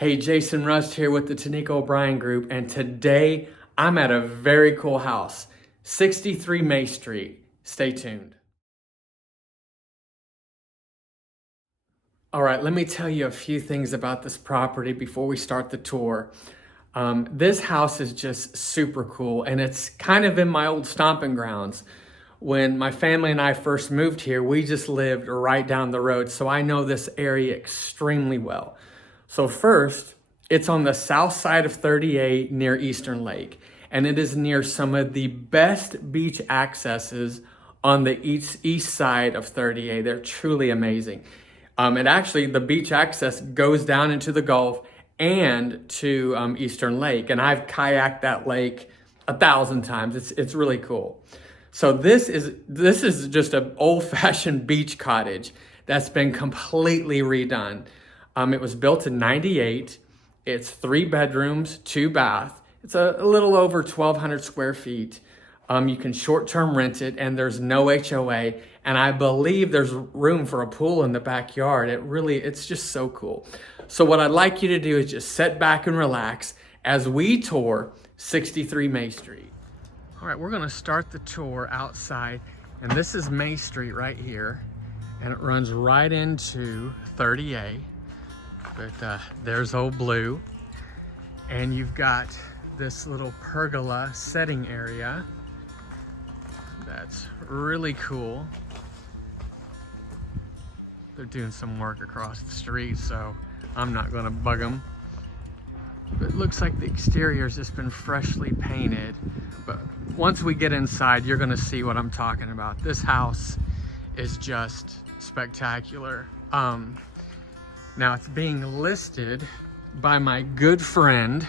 Hey, Jason.rust here with the Tanika O'Brien Group, and today I'm at a very cool house, 63 May Street. Stay tuned. All right, let me tell you a few things about this property before we start the tour. This house is just super cool, and it's kind of in my old stomping grounds. When my family and I first moved here, we just lived right down the road, so I know this area extremely well. So first, it's on the south side of 38 near Eastern Lake, and it is near some of the best beach accesses on the east side of 38. They're truly amazing. The beach access goes down into the Gulf and to Eastern Lake, and I've kayaked that lake 1,000 times. It's really cool. So this is just an old-fashioned beach cottage that's been completely redone. It was built in '98. It's 3 bedrooms, 2 bath. It's a little over 1,200 square feet. You can short-term rent it, and there's no HOA. And I believe there's room for a pool in the backyard. It's just so cool. So what I'd like you to do is just sit back and relax as we tour 63 May Street. All right, we're gonna start the tour outside, and this is May Street right here, and it runs right into 30A. But there's Old Blue, and you've got this little pergola setting area that's really cool. They're doing some work across the street, so I'm not gonna bug them. But it looks like the exterior's just been freshly painted. But once we get inside, you're gonna see what I'm talking about. This house is just spectacular. Now it's being listed by my good friend,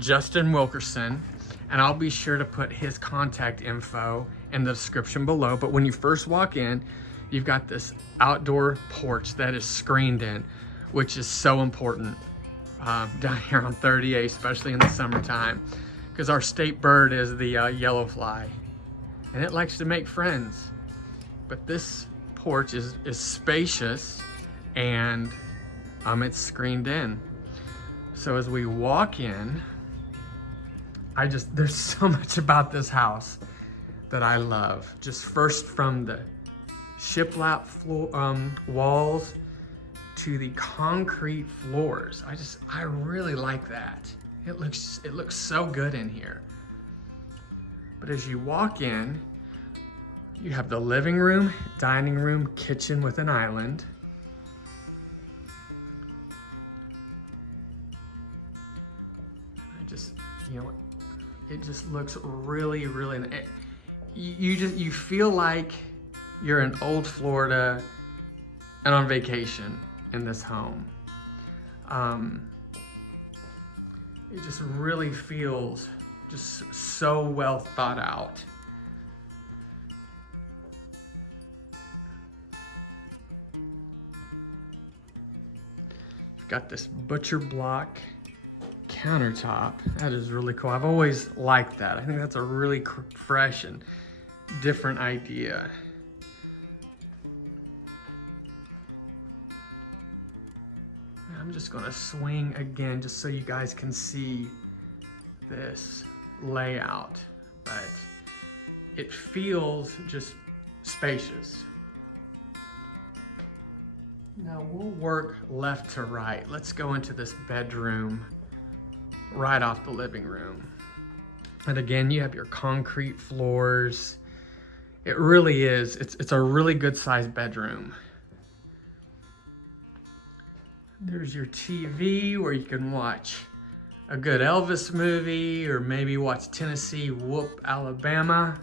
Justin Wilkerson, and I'll be sure to put his contact info in the description below. But when you first walk in, you've got this outdoor porch that is screened in, which is so important down here on 30A, especially in the summertime, because our state bird is the yellow fly, and it likes to make friends. But this porch is spacious, and it's screened in. So as we walk in, there's so much about this house that I love. Just first from the shiplap walls to the concrete floors. I really like that. It looks so good in here. But as you walk in, you have the living room, dining room, kitchen with an island. It just looks really, really nice. You feel like you're in old Florida and on vacation in this home. It just really feels just so well thought out. You've got this butcher block countertop. That is really cool. I've always liked that. I think that's a really fresh and different idea. I'm just gonna swing again just so you guys can see this layout, but it feels just spacious. Now we'll work left to right. Let's go into this bedroom right off the living room. And again, you have your concrete floors. It really is, it's a really good sized bedroom. There's your TV where you can watch a good Elvis movie or maybe watch Tennessee Whoop Alabama.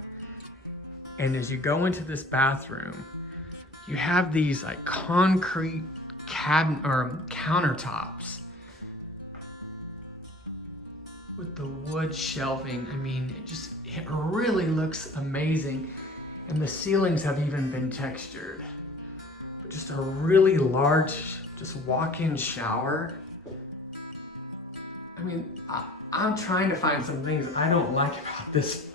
And as you go into this bathroom, you have these like concrete countertops with the wood shelving. I mean, it really looks amazing. And the ceilings have even been textured. But just a really large, just walk-in shower. I mean, I'm trying to find some things I don't like about this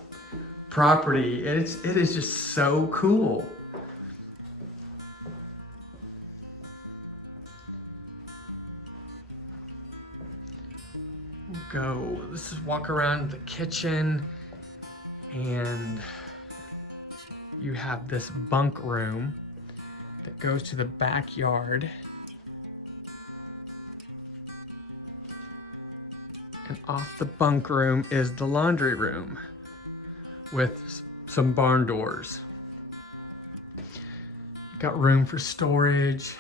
property. It is just so cool. Let's just walk around the kitchen, and you have this bunk room that goes to the backyard. And off the bunk room is the laundry room with some barn doors. You've got room for storage.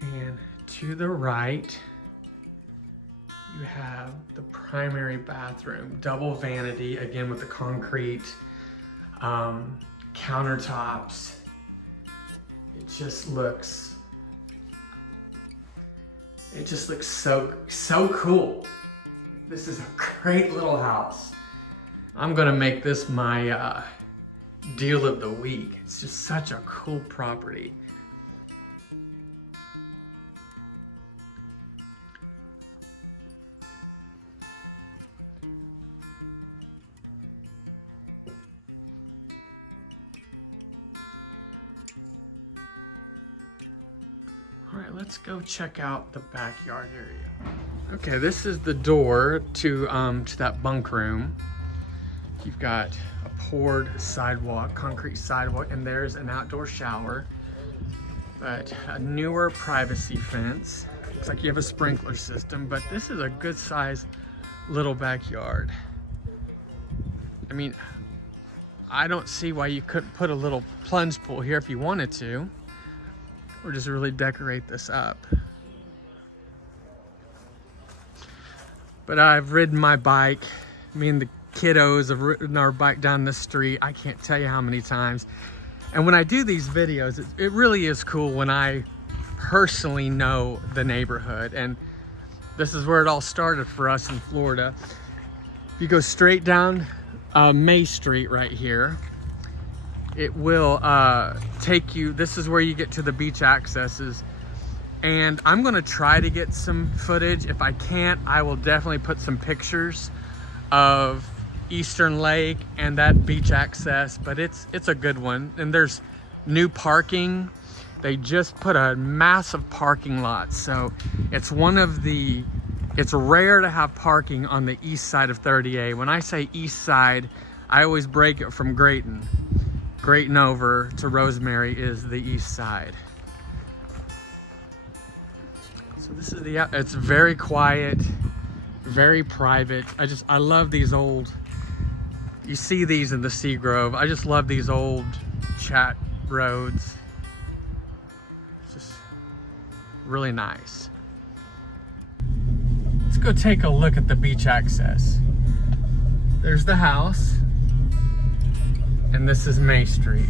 And to the right, you have the primary bathroom, double vanity, again with the concrete countertops. It just looks so cool. This is a great little house. I'm gonna make this my deal of the week. It's just such a cool property. All right, let's go check out the backyard area. Okay, this is the door to that bunk room. You've got a poured sidewalk, concrete sidewalk, and there's an outdoor shower. But a newer privacy fence. Looks like you have a sprinkler system, but this is a good size little backyard. I mean, I don't see why you couldn't put a little plunge pool here if you wanted to. Or just really decorate this up. But I've ridden my bike. Me and the kiddos have ridden our bike down the street. I can't tell you how many times. And when I do these videos, it really is cool when I personally know the neighborhood. And this is where it all started for us in Florida. If you go straight down May Street right here, it will take you, this is where you get to the beach accesses. And I'm gonna try to get some footage. If I can't, I will definitely put some pictures of Eastern Lake and that beach access, but it's a good one. And there's new parking. They just put a massive parking lot. So it's it's rare to have parking on the east side of 30A. When I say east side, I always break it from Grayton. Grayton over to Rosemary is the east side. So this is it's very quiet, very private. I love these old, you see these in the Seagrove. I just love these old chat roads. It's just really nice. Let's go take a look at the beach access. There's the house. And this is May Street.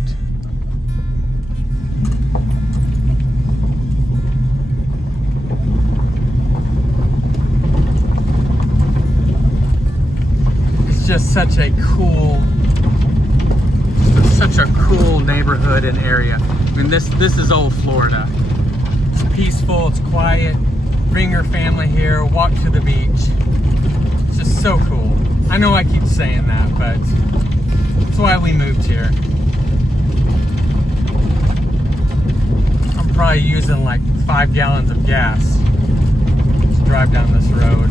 It's just such a cool neighborhood and area. I mean, this is old Florida. It's peaceful, it's quiet. Bring your family here, walk to the beach. It's just so cool. I know I keep saying that, but that's why we moved here. I'm probably using like 5 gallons of gas to drive down this road.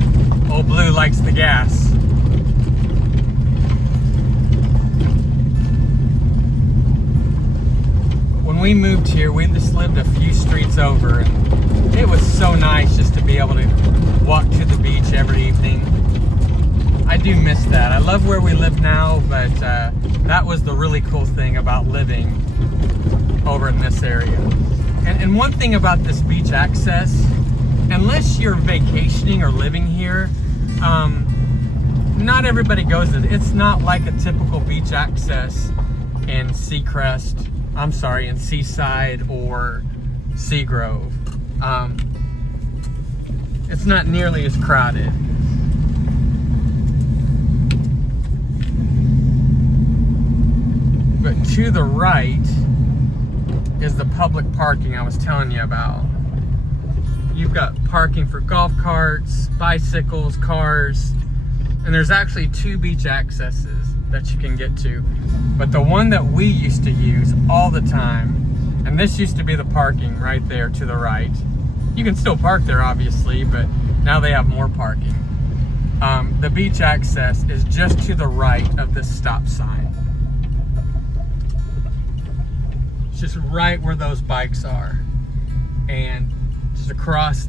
Old Blue likes the gas. When we moved here, we just lived a few streets over, and it was so nice just to be able to walk to the beach every evening. I do miss that. I love where we live now, but that was the really cool thing about living over in this area. And one thing about this beach access, unless you're vacationing or living here, not everybody goes it. It's not like a typical beach access in in Seaside or Seagrove. It's not nearly as crowded. But to the right is the public parking I was telling you about. You've got parking for golf carts, bicycles, cars. And there's actually 2 beach accesses that you can get to. But the one that we used to use all the time, and this used to be the parking right there to the right. You can still park there obviously, but now they have more parking. The beach access is just to the right of this stop sign. It's just right where those bikes are. And just across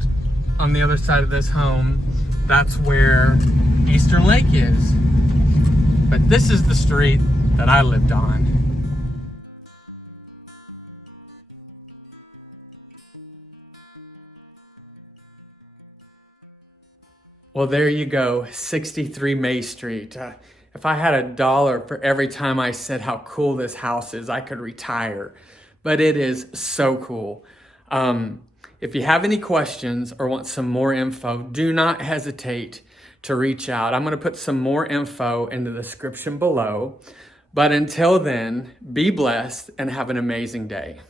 on the other side of this home, that's where Eastern Lake is. But this is the street that I lived on. Well, there you go, 63 May Street. If I had $1 for every time I said how cool this house is, I could retire. But it is so cool. If you have any questions or want some more info, do not hesitate to reach out. I'm gonna put some more info in the description below. But until then, be blessed and have an amazing day.